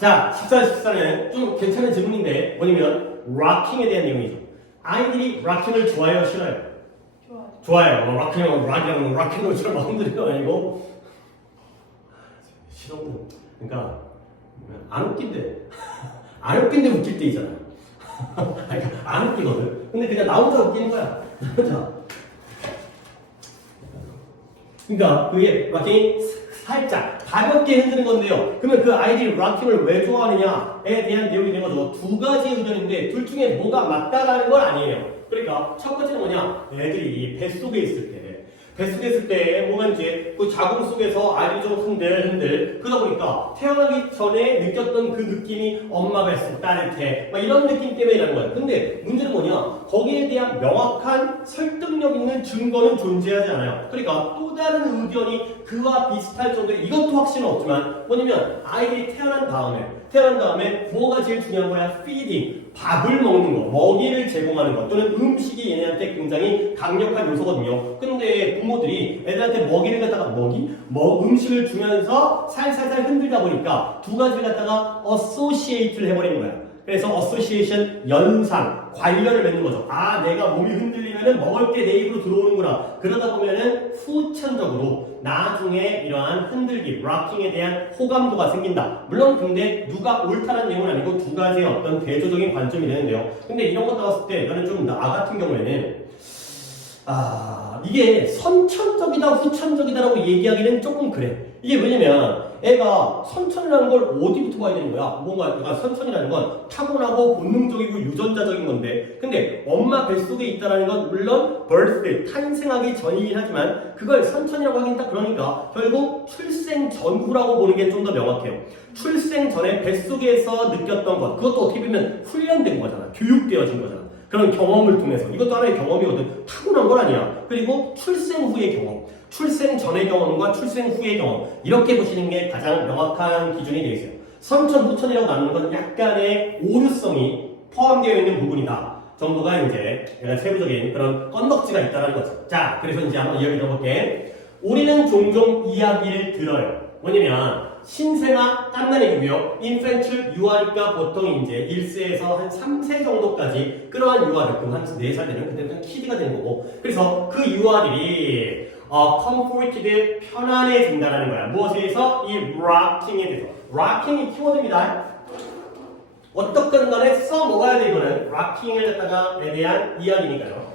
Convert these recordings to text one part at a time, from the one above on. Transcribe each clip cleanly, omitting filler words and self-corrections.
자, 14는 좀 괜찮은 질문인데 뭐냐면 락킹에 대한 내용이죠. 아이들이 락킹을 좋아해요, 싫어요? 좋아해요. 락킹을 막 흔들리는 거 아니고 싫어. 그러니까 안 웃긴데 안 웃긴데 웃길 때 있잖아. 그러니까 안 웃기거든. 근데 그냥 나 혼자 웃기는 거야. 자, 그러니까 그게 락킹이 살짝 가볍게 흔드는 건데요. 그러면 그 아이들이 락킹을 왜 좋아하느냐에 대한 내용이 된 거죠. 두 가지 의견인데 둘 중에 뭐가 맞다라는 건 아니에요. 그러니까 첫 번째는 뭐냐? 애들이 뱃속에 있을 때 뭐가 이제 그 자궁 속에서 아이들이 좀 흔들흔들 그러다 보니까 태어나기 전에 느꼈던 그 느낌이 엄마 뱃속 따뜻해 막 이런 느낌 때문에 일하는 거예요. 근데 문제는 뭐냐? 거기에 대한 명확한 설득력 있는 증거는 존재하지 않아요. 그러니까 또 다른 의견이 그와 비슷할 정도로 이것도 확신은 없지만 뭐냐면 아이들이 태어난 다음에 뭐가 제일 중요한 거야? feeding, 밥을 먹는 거, 먹이를 제공하는 것 또는 음식이 얘네한테 굉장히 강력한 요소거든요. 근데 부모들이 애들한테 먹이를 갖다가 음식을 주면서 살살살 흔들다 보니까 두 가지를 갖다가 associate를 해버리는 거야. 그래서 association, 연상, 관련을 맺는 거죠. 아, 내가 몸이 흔들리면은 먹을 게 내 입으로 들어오는구나. 그러다 보면은 후천적으로 나중에 이러한 흔들기, 락킹에 대한 호감도가 생긴다. 물론 근데 누가 옳다는 내용은 아니고 두 가지의 어떤 대조적인 관점이 되는데요. 근데 이런 거 따왔을 때 나는 좀 나 같은 경우에는 이게 선천적이다 후천적이다라고 얘기하기는 조금 그래. 이게 왜냐면 애가 선천이라는 걸 어디부터 봐야 되는 거야? 뭔가 얘가 선천이라는 건 타고나고 본능적이고 유전자적인 건데 근데 엄마 뱃속에 있다는 건 물론 birth, 탄생하기 전이긴 하지만 그걸 선천이라고 하긴 딱 그러니까 결국 출생 전후라고 보는 게 좀 더 명확해요. 출생 전에 뱃속에서 느꼈던 것 그것도 어떻게 보면 훈련된 거잖아. 교육되어진 거잖아. 그런 경험을 통해서 이것도 하나의 경험이거든. 타고난 건 아니야. 그리고 출생 후의 경험, 출생 전의 경험과 출생 후의 경험 이렇게 보시는 게 가장 명확한 기준이 되어 있어요. 선천, 후천이라고 나누는 건 약간의 오류성이 포함되어 있는 부분이다 정도가 이제 약간 세부적인 그런 건덕지가 있다는 거죠. 자, 그래서 이제 한번 이야기 들어볼게. 우리는 종종 이야기를 들어요. 뭐냐면 신생아 깐난 얘기고요. 인펜트 유아니까 보통 이제 1세에서 한 3세 정도까지 끌어한 유아들, 그럼 한 4살 되면 그때부터 키드가 되는 거고. 그래서 그 유아들이 comforted 편안해진다는 거야. 무엇에 의해서? 이 rocking에 대해서. rocking이 키워드입니다. 어떻든 간에 써먹어야 돼 이거는. rocking을 갖다가에 대한 이야기니까요.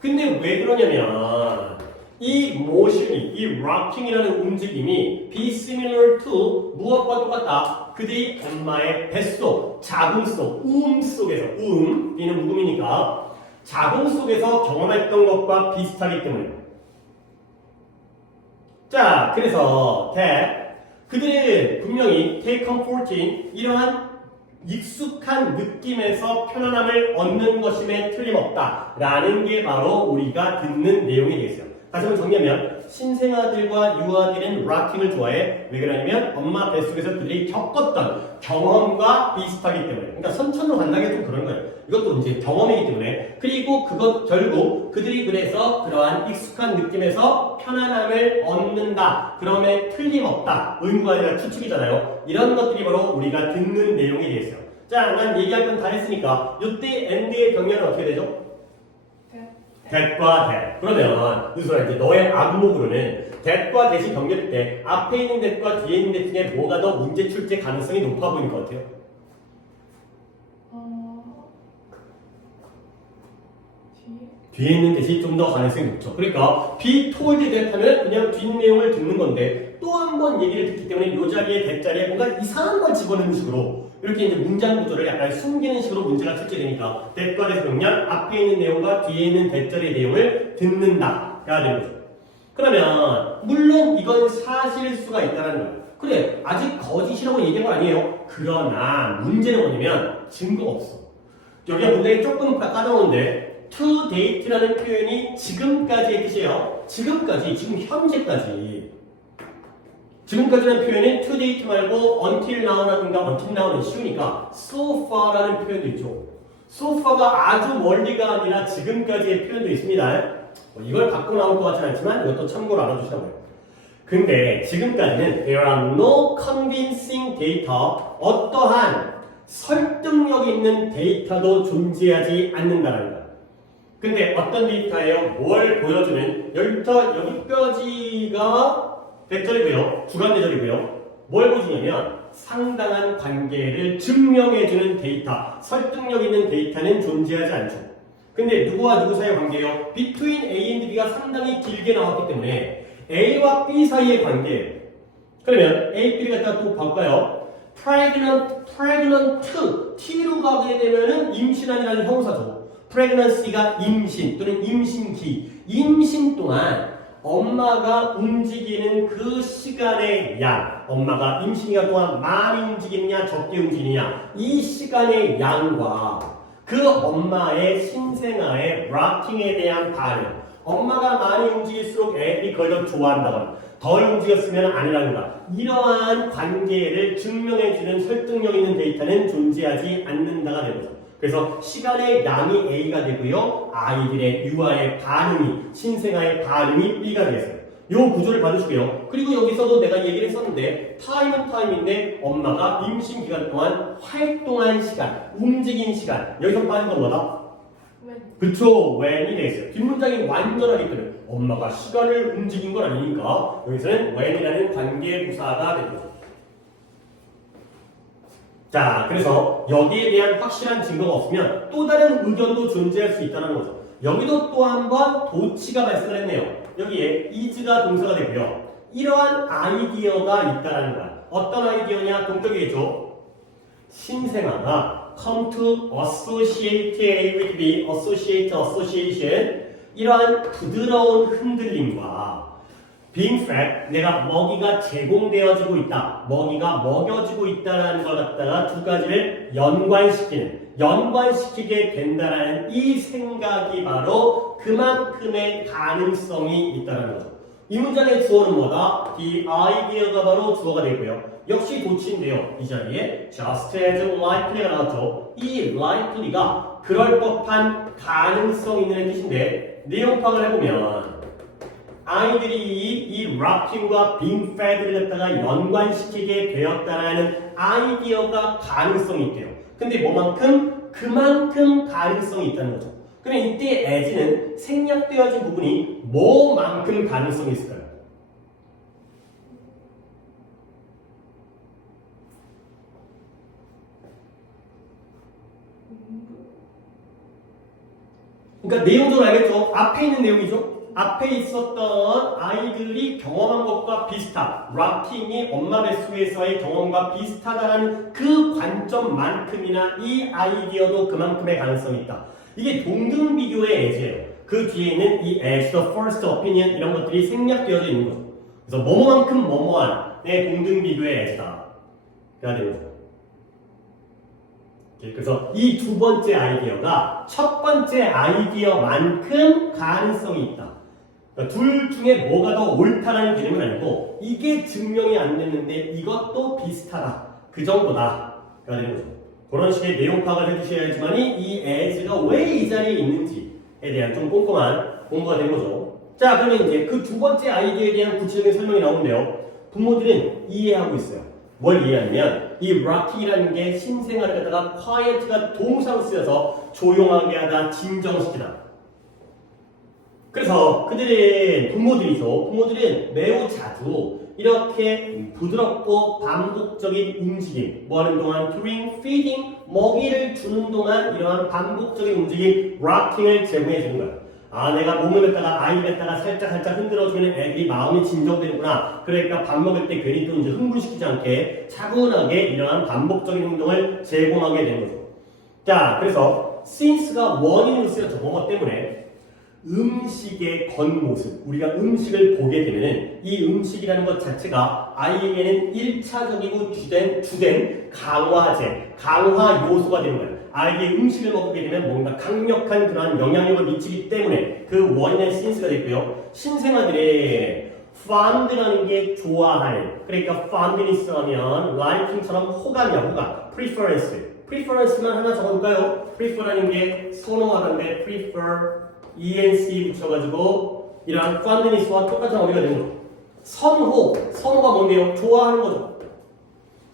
근데 왜 그러냐면 이 motion이, 이 rocking이라는 움직임이 be similar to 무엇과 똑같다? 그들이 엄마의 뱃속, 자궁 속, 속에서, 이는 묵음이니까 자궁 속에서 경험했던 것과 비슷하기 때문에. 자, 그래서 그들은 분명히 take comfort in 이러한 익숙한 느낌에서 편안함을 얻는 것임에 틀림없다 라는 게 바로 우리가 듣는 내용이 되겠어요. 다시 한번 정리하면 신생아들과 유아들은 락킹을 좋아해. 왜 그러냐면 엄마 뱃속에서 그들이 겪었던 경험과 비슷하기 때문에. 그러니까 선천으로 간다는 게 좀 그런 거예요. 이것도 이제 경험이기 때문에. 그리고 그것 결국 그들이 그래서 그러한 익숙한 느낌에서 편안함을 얻는다. 그럼에 틀림없다. 의무가 아니라 추측이잖아요. 이런 것들이 바로 우리가 듣는 내용이 되겠어요. 자, 난 얘기할 건 다 했으니까 이때 and의 경계는 어떻게 되죠? that과 that. 그러면 유수라 이제 너의 악목으로는 that과 that이 병렬일 때 앞에 있는 that과 뒤에 있는 that 중에 뭐가 더 문제 출제 가능성이 높아 보이는 것 같아요? 뒤에 있는 that이 좀 더 가능성이 높죠. 그러니까 be told that 하면 그냥 뒷내용을 듣는 건데 또 한 번 얘기를 듣기 때문에 이 자리에 that 자리에 뭔가 이상한 걸 집어넣는 식으로 이렇게 이제 문장 구조를 약간 숨기는 식으로 문제가 출제되니까 that과 that 명령 앞에 있는 내용과 뒤에 있는 that 자리의 내용을 듣는다가 되는 거죠. 그러면 물론 이건 사실일 수가 있다는 거예요. 그래 아직 거짓이라고 얘기한 거 아니에요. 그러나 문제는 뭐냐면 증거가 없어. 여기가 문장이 조금 까다로운데 to date라는 표현이 지금까지의 뜻이에요. 지금까지, 지금 현재까지. 지금까지라는 표현이 to date 말고 until now라든가 until now는 쉬우니까 so far라는 표현도 있죠. so far가 아주 멀리가 아니라 지금까지의 표현도 있습니다. 이걸 갖고 나올 것 같지는 않지만 이것도 참고로 알아주시라고요. 근데 지금까지는 there are no convincing data, 어떠한 설득력 있는 데이터도 존재하지 않는다는 거야. 근데 어떤 데이터예요? 뭘 보여주는, 여기부터 여기까지가 대절이고요. 주관대절이고요. 뭘 보여주냐면 상당한 관계를 증명해주는 데이터, 설득력 있는 데이터는 존재하지 않죠. 근데 누구와 누구 사이의 관계예요? between A and B가 상당히 길게 나왔기 때문에 A와 B 사이의 관계예요. 그러면 A, B를 갖다 또 볼까요? pregnant, T로 가게 되면은 임신한이라는 형사죠. pregnancy가 임신 또는 임신기, 임신 동안 엄마가 움직이는 그 시간의 양, 엄마가 임신기간 동안 많이 움직이느냐 적게 움직이느냐, 이 시간의 양과 그 엄마의 신생아의 락킹에 대한 반응, 엄마가 많이 움직일수록 애들이 그걸 더 좋아한다거나 덜 움직였으면 아니라는 거다. 이러한 관계를 증명해주는 설득력 있는 데이터는 존재하지 않는다가 되는 거죠. 그래서 시간의 양이 A가 되고요. 아이들의 유아의 반응이, 신생아의 반응이 B가 되겠어요. 요 구조를 봐주시고요. 그리고 여기서도 내가 얘기를 했었는데 타임은 타임인데 엄마가 임신 기간 동안 활동한 시간, 움직인 시간, 여기서 빠진 건 뭐다? 그쵸, when이 되겠어요. 뒷문장이 완전하기 때문에 엄마가 시간을 움직인 건 아니니까 여기서는 when이라는 관계부사가 되는 거죠. 자, 그래서 여기에 대한 확실한 증거가 없으면 또 다른 의견도 존재할 수 있다는 거죠. 여기도 또 한 번 도치가 발생을 했네요. 여기에 is가 동사가 되고요. 이러한 아이디어가 있다는 거야. 어떤 아이디어냐? 동격이겠죠. 신생아가 come to associate A with B, association, 이러한 부드러운 흔들림과 being fed, 내가 먹이가 제공되어지고 있다, 먹이가 먹여지고 있다는 걸 갖다가 두 가지를 연관시키게 된다는 이 생각이 바로 그만큼의 가능성이 있다는 거죠. 이 문장의 주어는 뭐다? The idea가 바로 주어가 되고요. 역시 도치인데요. 이 자리에 just as likely가 나왔죠. 이 likely가 그럴 법한 가능성 있는 뜻인데 내용 파악을 해보면 아이들이 이 락킹과 being fed를 갖다가 연관시키게 되었다라는 아이디어가 가능성이 있대요. 근데 뭐만큼? 그만큼 가능성이 있다는 거죠. 그럼 이때 as는 생략되어진 부분이 뭐만큼 가능성이 있을까요? 그러니까 내용적으로 알겠죠? 앞에 있는 내용이죠? 앞에 있었던 아이들이 경험한 것과 비슷한, 락킹이 엄마 뱃속에서의 경험과 비슷하다는 그 관점만큼이나 이 아이디어도 그만큼의 가능성이 있다. 이게 동등 비교의 as예요. 그 뒤에 있는 이 as, the first opinion 이런 것들이 생략되어져 있는 거죠. 그래서 뭐뭐만큼 뭐뭐한의 동등 비교의 as다. 그래야 되는 거죠. 그래서 이 두 번째 아이디어가 첫 번째 아이디어만큼 가능성이 있다. 그러니까 둘 중에 뭐가 더 옳다라는 개념은 아니고 이게 증명이 안 됐는데 이것도 비슷하다. 그 정도다. 그래야 되는 거죠. 그런 식의 내용 파악을 해주셔야지만이 이 as가 왜 이 자리에 있는지에 대한 좀 꼼꼼한 공부가 되는 거죠. 자, 그러면 이제 그 두 번째 아이디어에 대한 구체적인 설명이 나오는데요. 부모들은 이해하고 있어요. 뭘 이해하냐면 이 rock이라는 게 신생아를 갖다가 quiet가 동사로 쓰여서 조용하게 하다, 진정시키다. 그래서 그들의 부모들은 매우 자주 이렇게 부드럽고 반복적인 움직임, 뭐 하는 동안 during feeding, 먹이를 주는 동안 이러한 반복적인 움직임, rocking을 제공해 주는 거예요. 아, 내가 몸을 갖다가 아이를 갖다가 살짝 흔들어주면 애들이 마음이 진정되는구나. 그러니까 밥 먹을 때 괜히 또 이제 흥분시키지 않게 차분하게 이러한 반복적인 행동을 제공하게 되는 거죠. 자, 그래서 since가 원인으로 쓰여져 뭐뭐 때문에 음식의 겉모습, 우리가 음식을 보게 되면 이 음식이라는 것 자체가 아이에게는 1차적이고 주된 강화제, 강화 요소가 되는 거예요. 아이에게 음식을 먹게 되면 뭔가 강력한 그러한 영향력을 미치기 때문에 그 원인은 since가 되고요. 신생아들의 fond라는 게 좋아할, 그러니까 fondness 하면 liking처럼 호감이야, preference만 하나 적어볼까요? prefer라는 게 선호하는데 prefer, ENC 붙여가지고 이러한 fondness와 똑같은 어휘가 되는 거죠. 선호가 뭔데요? 좋아하는 거죠.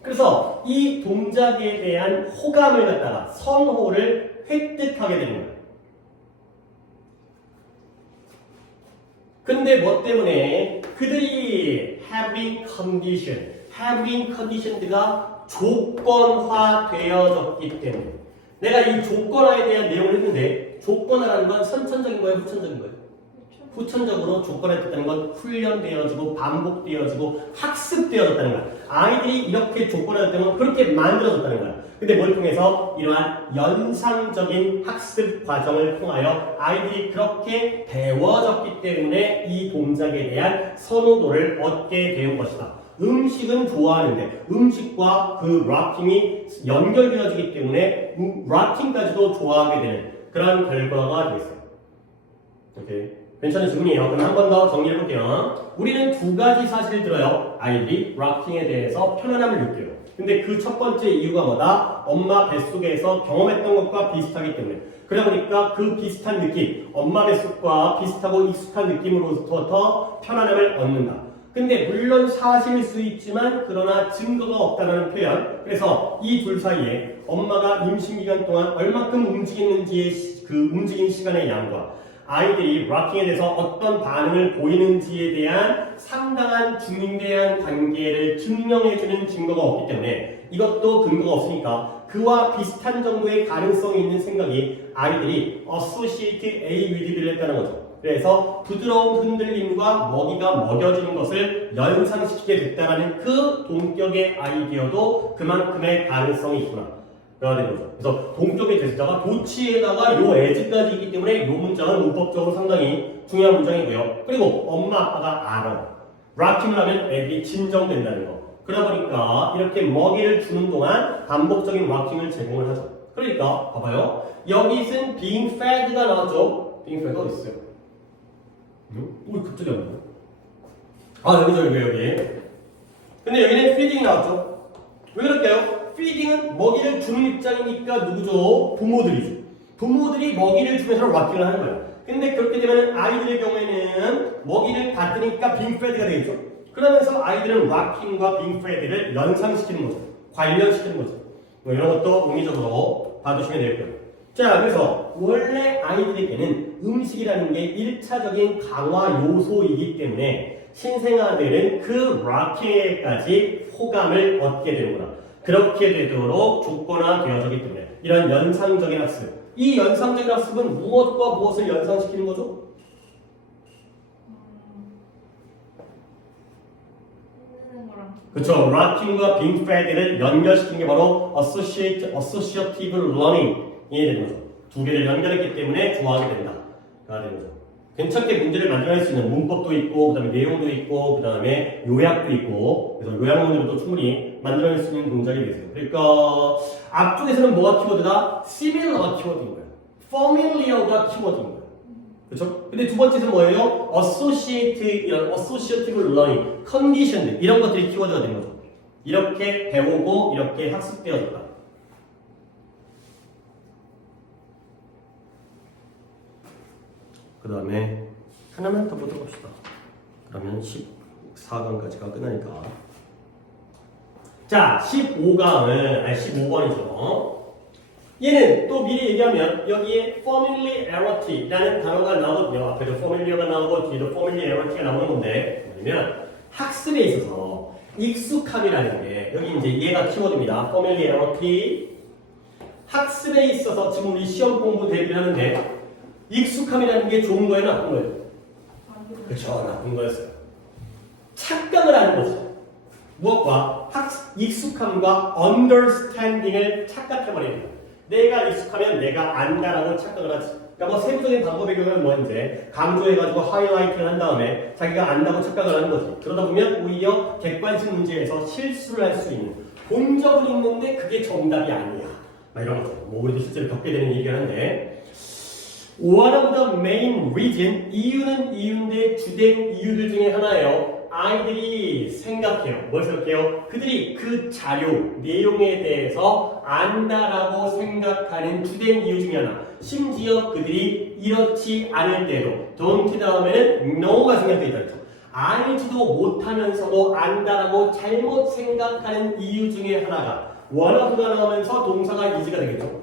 그래서 이 동작에 대한 호감을 갖다가 선호를 획득하게 되는 거예요. 근데 뭐 때문에 그들이 having conditioned가 조건화 되어졌기 때문에 내가 이 조건화에 대한 내용을 했는데 조건화라는 건 선천적인 거예요? 후천적인 거예요? 후천적으로 조건화됐다는 건 훈련되어지고 반복되어지고 학습되어졌다는 거야. 아이들이 이렇게 조건화됐다는 건 그렇게 만들어졌다는 거야. 근데 뭘 통해서? 이러한 연상적인 학습 과정을 통하여 아이들이 그렇게 배워졌기 때문에 이 동작에 대한 선호도를 얻게 된 것이다. 음식은 좋아하는데 음식과 그 락킹이 연결되어지기 때문에 락킹까지도 좋아하게 되는 그런 결과가 되겠어요. 오케이. 괜찮은 질문이에요. 그럼 한 번 더 정리해 볼게요. 우리는 두 가지 사실을 들어요. 아이들이 락킹에 대해서 편안함을 느껴요. 근데 그 첫 번째 이유가 뭐다? 엄마 뱃속에서 경험했던 것과 비슷하기 때문에. 그러다 보니까 그 비슷한 느낌, 엄마 뱃속과 비슷하고 익숙한 느낌으로부터 편안함을 얻는다. 근데 물론 사실일 수 있지만 그러나 증거가 없다는 표현. 그래서 이 둘 사이에 엄마가 임신 기간 동안 얼마큼 움직였는지의 그 움직인 시간의 양과 아이들이 락킹에 대해서 어떤 반응을 보이는지에 대한 상당한 중대한 관계를 증명해주는 증거가 없기 때문에 이것도 근거가 없으니까 그와 비슷한 정도의 가능성이 있는 생각이 아이들이 associate A with B를 했다는 거죠. 그래서 부드러운 흔들림과 먹이가 먹여지는 것을 연상시키게 됐다는 그 동격의 아이디어도 그만큼의 가능성이 있구나. 라는 거죠. 그래서 동격의 제스처가 도치에다가 요 as까지 있기 때문에 요 문장은 문법적으로 상당히 중요한 문장이고요. 그리고 엄마 아빠가 알아. 락킹을 하면 애기 진정된다는 거. 그러다 보니까 이렇게 먹이를 주는 동안 반복적인 락킹을 제공을 하죠. 그러니까 봐봐요. 여기 쓴 being fed가 나왔죠. being fed 어디 있어요? 오, 갑자기 안 나와요? 아, 여기죠, 여기. 근데 여기는 feeding이 나왔죠. 왜 그럴까요? feeding은 먹이를 주는 입장이니까 누구죠? 부모들이죠. 부모들이 먹이를 주면서 락킹을 하는 거예요. 근데 그렇게 되면 아이들의 경우에는 먹이를 받으니까 being fed가 되겠죠. 그러면서 아이들은 락킹과 being fed를 연상시키는 거죠. 관련시키는 거죠. 뭐 이런 것도 의미적으로 봐두시면 되겠고요. 자, 그래서 원래 아이들에게는 음식이라는 게 1차적인 강화 요소이기 때문에 신생아들은 그 락킹에까지 호감을 얻게 되는구나. 그렇게 되도록 조건화되어졌기 때문에 이런 연상적인 학습. 이 연상적인 학습은 무엇과 무엇을 연상시키는 거죠? 그렇죠. 락킹과 being fed를 연결시키는 게 바로 associative learning이 되는 거죠. 두 개를 연결했기 때문에 좋아하게 된다. 가 되는 거죠. 괜찮게 문제를 만들어낼 수 있는 문법도 있고, 그 다음에 내용도 있고, 그 다음에 요약도 있고, 그래서 요약문으로도 충분히 만들어낼 수 있는 동작이 되세요. 그러니까 앞쪽에서는 뭐가 키워드다? similar가 키워드인 거예요. familiar가 키워드인 거예요. 그렇죠? 근데 두 번째는 뭐예요? associative learning, conditioned 이런 것들이 키워드가 되는 거죠. 이렇게 배우고 이렇게 학습되어졌다. 그 다음에 하나만 더 보도록 합시다. 그러면 14강까지가 끝나니까. 자, 15번이죠. 얘는 또 미리 얘기하면 여기에 familiarity라는 단어가 나오거든요. 앞에도 familiar가 나오고 뒤에도 familiarity가 나오는 건데 뭐냐면 학습에 있어서 익숙함이라는 게 여기 이제 얘가 키워드입니다. familiarity. 학습에 있어서 지금 우리 시험 공부 대비를 하는데 익숙함이라는 게 좋은 거예요, 나쁜 거예요? 그렇죠, 나쁜 거였어요. 착각을 하는 거죠. 무엇과? 익숙함과 understanding을 착각해버리는 거예요. 내가 익숙하면 내가 안다라고 착각을 하지. 그러니까 뭐 세부적인 방법의 경우는 뭐 이제 강조해가지고 하이라이트를 한 다음에 자기가 안다고 착각을 하는 거지. 그러다 보면 오히려 객관식 문제에서 실수를 할 수 있는 본 적은 있는데 그게 정답이 아니야. 막 이런 거죠. 뭐 우리도 실제로 겪게 되는 얘기를 하는데 One of the main reason, 이유는 이유인데 주된 이유들 중에 하나예요. 아이들이 생각해요. 뭘 생각해요? 그들이 그 자료, 내용에 대해서 안다라고 생각하는 주된 이유 중에 하나. 심지어 그들이 이렇지 않을 때도 don't 다음에는 no가 생각되어 있다. 알지도 못하면서도 안다라고 잘못 생각하는 이유 중에 하나가 원하고가 나오면서 동사가 is가 되겠죠.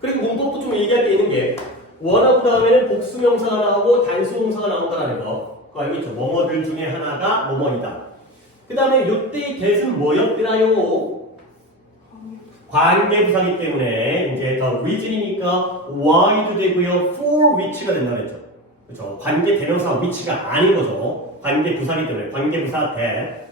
그리고 문법도 좀 얘기할 게 있는 게 원하고 다음에는 복수명사가 나오고 단수동사가 나온다는 거. 그거 알겠죠? 뭐뭐들 중에 하나가 뭐뭐이다. 그 다음에 요때의 get은 뭐였더라요? 관계부사기 때문에 이제 더 reason이니까 why도 되고요. for which가 된다고 했죠. 그렇죠? 관계 대명사 which가 아닌 거죠. 관계부사기 때문에 관계부사 대.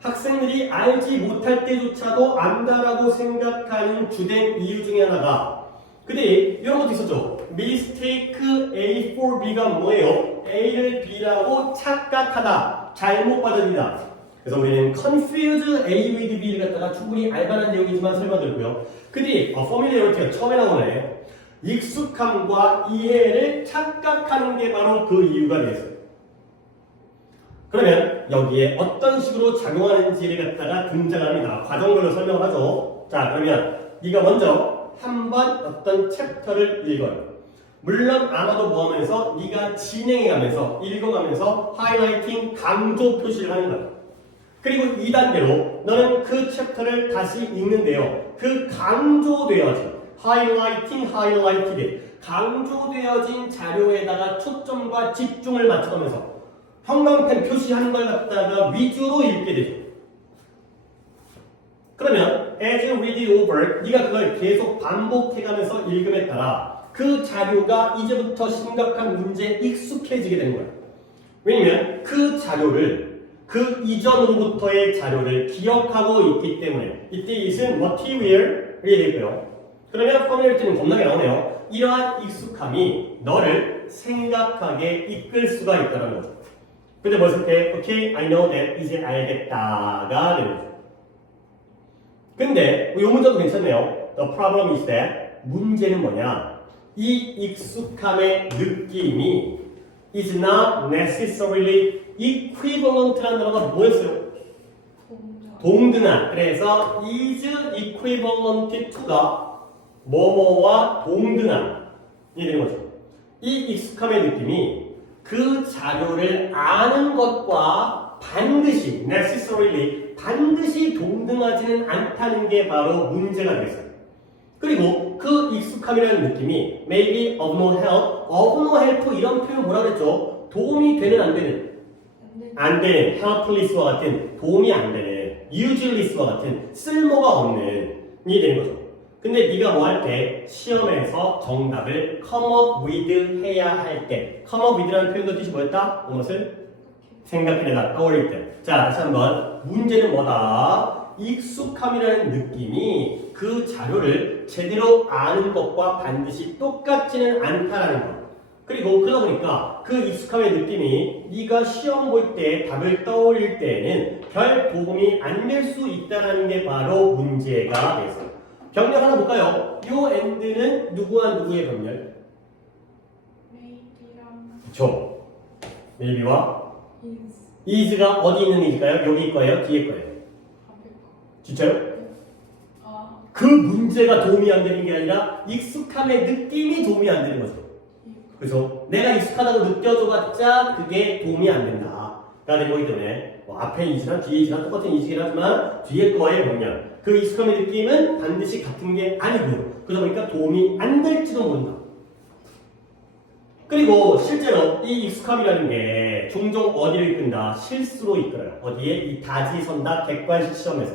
학생들이 알지 못할 때조차도 안다라고 생각하는 주된 이유 중에 하나가 근데 이런 것도 있었죠. mistake A for B가 뭐예요? A를 B라고 착각하다, 잘못 받아들이다. 그래서 우리는 confuse A with B를 갖다가 충분히 알만한 내용이지만 설명드렸고요. 근데 familiarity가 처음에 나오네. 익숙함과 이해를 착각하는 게 바로 그 이유가 되겠어요. 그러면 여기에 어떤 식으로 작용하는지를 갖다가 등장합니다. 과정별로 설명을 하죠. 자, 그러면 네가 먼저 한번 어떤 챕터를 읽어요. 물론 아마도 뭐 하면서 네가 진행해가면서 읽어가면서 하이라이팅 강조 표시를 하는 거야. 그리고 2단계로 너는 그 챕터를 다시 읽는데요. 그 강조되어진 하이라이팅돼 강조되어진 자료에다가 초점과 집중을 맞춰가면서 형광펜 표시하는 걸 갖다가 위주로 읽게 되죠. 그러면 as you read it over, 네가 그걸 계속 반복해가면서 읽음에 따라 그 자료가 이제부터 심각한 문제에 익숙해지게 되는 거야. 왜냐면 그 자료를 그 이전으로부터의 자료를 기억하고 있기 때문에 이때 it은 material이 되고요. 그러면 familiarity는 겁나게 나오네요. 이러한 익숙함이 너를 생각하게 이끌 수가 있다는 거죠. 근데 뭐였을 때 okay, I know that 이제 알겠다가 되는 거죠. 근데 이 문장도 괜찮네요. The problem is that 문제는 뭐냐? 이 익숙함의 느낌이 is not necessarily equivalent라는 단어가 뭐였어요? 동등한. 그래서 is equivalent to가 뭐뭐와 동등한 이 되는 거죠. 이 익숙함의 느낌이 그 자료를 아는 것과 반드시 necessarily 반드시 동등하지는 않다는 게 바로 문제가 되겠어요. 그리고 그 익숙함이라는 느낌이 maybe of no help 이런 표현 뭐라 그랬죠? 도움이 되는 안 되는 helpless와 같은 도움이 안 되는 useless와 같은 쓸모가 없는 이 되는 거죠. 근데 네가 뭐 할 때 시험에서 정답을 come up with 해야 할 때 come up with라는 표현도 뜻이 뭐였다? 무엇을? 생각해내다, 떠올릴 때. 자, 다시 한번 문제는 뭐다? 익숙함이라는 느낌이 그 자료를 제대로 아는 것과 반드시 똑같지는 않다라는 것. 그리고 그러다 보니까 그 익숙함의 느낌이 네가 시험 볼 때 답을 떠올릴 때에는 별 도움이 안 될 수 있다는 게 바로 문제가 되겠어요. 병렬 하나 볼까요? 요 end는 누구와 누구의 병렬? maybe랑 그쵸. maybe와 is가 어디 있는 is일까요? 여기 거예요? 뒤에 거예요? 진짜요? 그 문제가 도움이 안 되는 게 아니라 익숙함의 느낌이 도움이 안 되는 거죠. 그래서 내가 익숙하다고 느껴줘봤자 그게 도움이 안 된다. 가 되는 거기 때문에 뭐 앞에 is랑 뒤에 is랑 똑같은 is이긴 하지만 뒤에 거의 병렬. 그 익숙함의 느낌은 반드시 같은 게 아니고요. 그러다 보니까 도움이 안 될지도 모른다. 그리고 실제로 이 익숙함이라는 게 종종 어디를 이끈다? 실수로 이끌어요. 어디에? 이 다지선다 객관식 시험에서.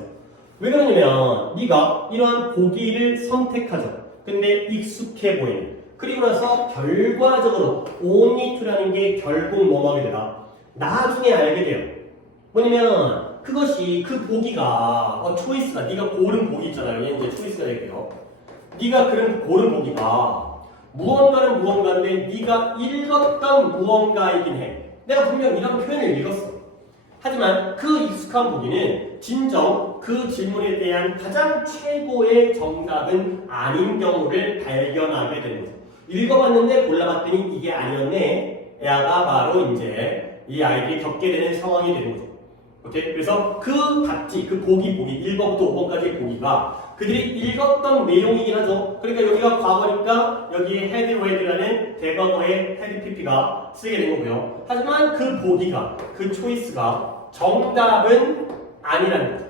왜 그러냐면 네가 이러한 보기를 선택하죠. 근데 익숙해 보이는. 그리고 나서 결과적으로 only to라는 게 결국 뭐가 되라? 나중에 알게 돼요. 뭐냐면 그것이 그 보기가 초이스가 네가 고른 보기 있잖아요. 얘 이제 초이스가 될게요. 네가 고른 보기가 무언가는 무언가인데 네가 읽었던 무언가이긴 해. 내가 분명 이런 표현을 읽었어. 하지만 그 익숙한 보기는 진정 그 질문에 대한 가장 최고의 정답은 아닌 경우를 발견하게 되는 거죠. 읽어봤는데 골라봤더니 이게 아니었네. 야가 바로 이제 이 아이들이 겪게 되는 상황이 되는 거죠. 오케이? 그래서 그 답지, 그 보기, 1번부터 5번까지의 보기가 그들이 읽었던 내용이긴 하죠. 그러니까 여기가 과거니까 여기에 had read라는 대과거의 had pp가 쓰게 된 거고요. 하지만 그 보기가, 그 초이스가 정답은 아니라는 거죠.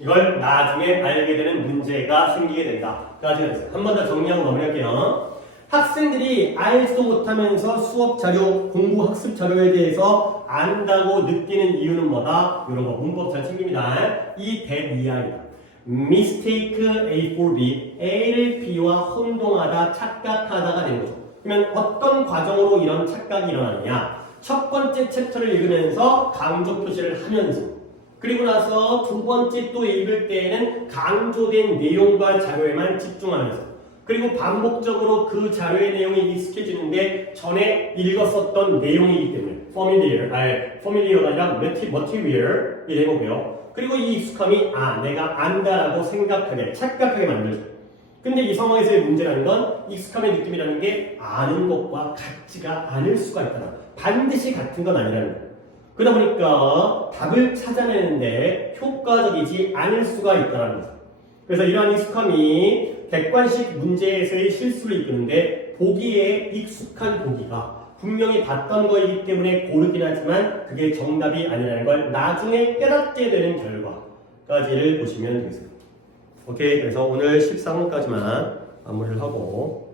이걸 나중에 알게 되는 문제가 생기게 된다. 까지가 됐어요. 한 번 더 정리하고 마무리할게요. 학생들이 알지도 못하면서 수업 자료, 공부 학습 자료에 대해서 안다고 느끼는 이유는 뭐다? 이런 거 문법 잘 챙깁니다. 이 that 이하입니다. mistake A for B, A를 B와 혼동하다, 착각하다가 되는 거죠. 그러면 어떤 과정으로 이런 착각이 일어나느냐? 첫 번째 챕터를 읽으면서 강조 표시를 하면서, 그리고 나서 두 번째 또 읽을 때에는 강조된 내용과 자료에만 집중하면서, 그리고 반복적으로 그 자료의 내용이 익숙해지는데 전에 읽었었던 내용이기 때문에 familiar가 아니라 material이 되고요. 그리고 이 익숙함이 내가 안다라고 생각하게, 착각하게 만들죠. 근데 이 상황에서의 문제라는 건 익숙함의 느낌이라는 게 아는 것과 같지가 않을 수가 있다. 반드시 같은 건 아니라는 거예요. 그러다 보니까 답을 찾아내는데 효과적이지 않을 수가 있다는 거죠. 그래서 이러한 익숙함이 객관식 문제에서의 실수를 이끄는데 보기에 익숙한 보기가 분명히 봤던 거이기 때문에 고르긴 하지만 그게 정답이 아니라는 걸 나중에 깨닫게 되는 결과까지를 보시면 되겠습니다. 오케이, 그래서 오늘 13번까지만 마무리를 하고